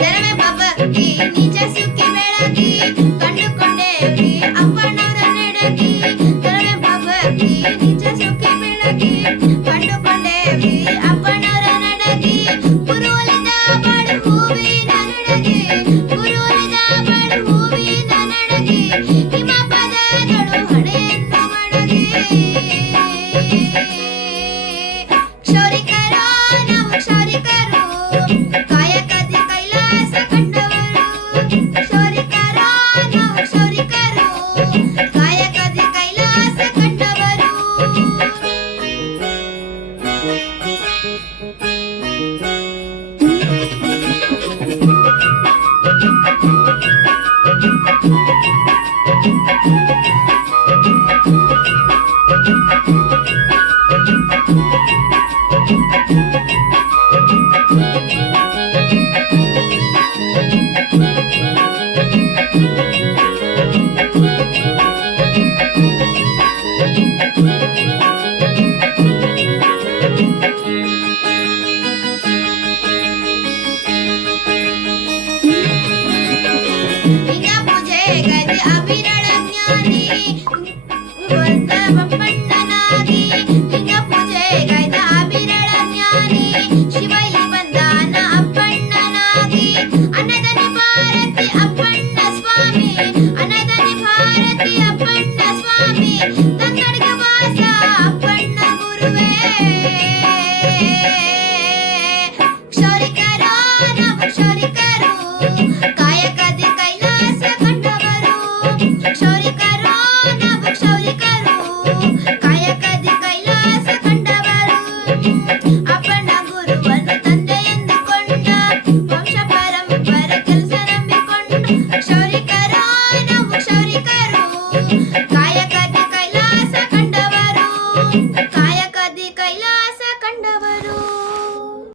ಧರ್ಮ ಭಕ್ತಿ ನಿಜ ಸುಖಿ ಬೆಳಗಿ ಕಂಡುಕೊಂಡೇವಿ ಅಪ್ಪನವರ ನೆಡಗಿ. ಧರ್ಮ ಭಕ್ತಿ ನಿಜ ಸುಖಿ ಬೆಳಗಿ ಕಂಡುಕೊಂಡೇವಿ ಅಪ್ಪನವರ ನೆಡಗಿ. ಗುರುವಲಿದ ಬಾಳು ಹೂವಿನ ನಡಗಿ, ಗುರುವಲಿದ ಬಾಳು ಹೂವಿನ ನಡಗಿ. ಹಿಮ ಪದಗಳು ಹಣೆಯನ್ನು ಮಡಗಿ. ಕ್ಷೌರಿಕರೋ ನಾವು ಕ್ಷೌರಿಕರು, ಕಾಯಕದಿ ಕೈಲಾಸ ಕಂಡವರು. ಕ್ಷೌರಿಕರೋ ನಾವು ಕ್ಷೌರಿಕರು, ಕಾಯಕದಿ ಕೈಲಾಸ ಕಂಡವರು. ಲಿಂಗ ಪೂಜೆಗೈದೆ ಅವಿರಳ ಜ್ಞಾನಿ ಬಂದ ಬಪ್ಪಣ್ಣನಾಗಿ. ಲಿಂಗ ಪೂಜೆಗೈದ ಅವಿರಳ ಜ್ಞಾನಿ ಶಿವೈಲಿ ಬಂದಾನ ಅಪ್ಪಣ್ಣನಾಗಿ. ಅನ್ನದಾನಿ ಭಾರತಿ ಅಪ್ಪಣ್ಣ ಸ್ವಾಮಿ, ಅನ್ನದಾನಿ ಭಾರತಿ ಅಪ್ಪಣ್ಣ ಸ್ವಾಮಿ. ತಂಗಡಿಗ ವಾಸ ಅಪ್ಪಣ್ಣ ಗುರುವೇ. ಕ್ಷೌರಿಕರೋ ನಾವು ಕ್ಷೌರಿಕರು, ಕಾಯಕದಿ ಕೈಲಾಸ ಕಂಡವರು. ಕ್ಷೌರಿಕರೋ ನಾವು ಕ್ಷೌರಿಕರು, ಕಾಯಕದಿ ಕೈಲಾಸ ಕಂಡವರು.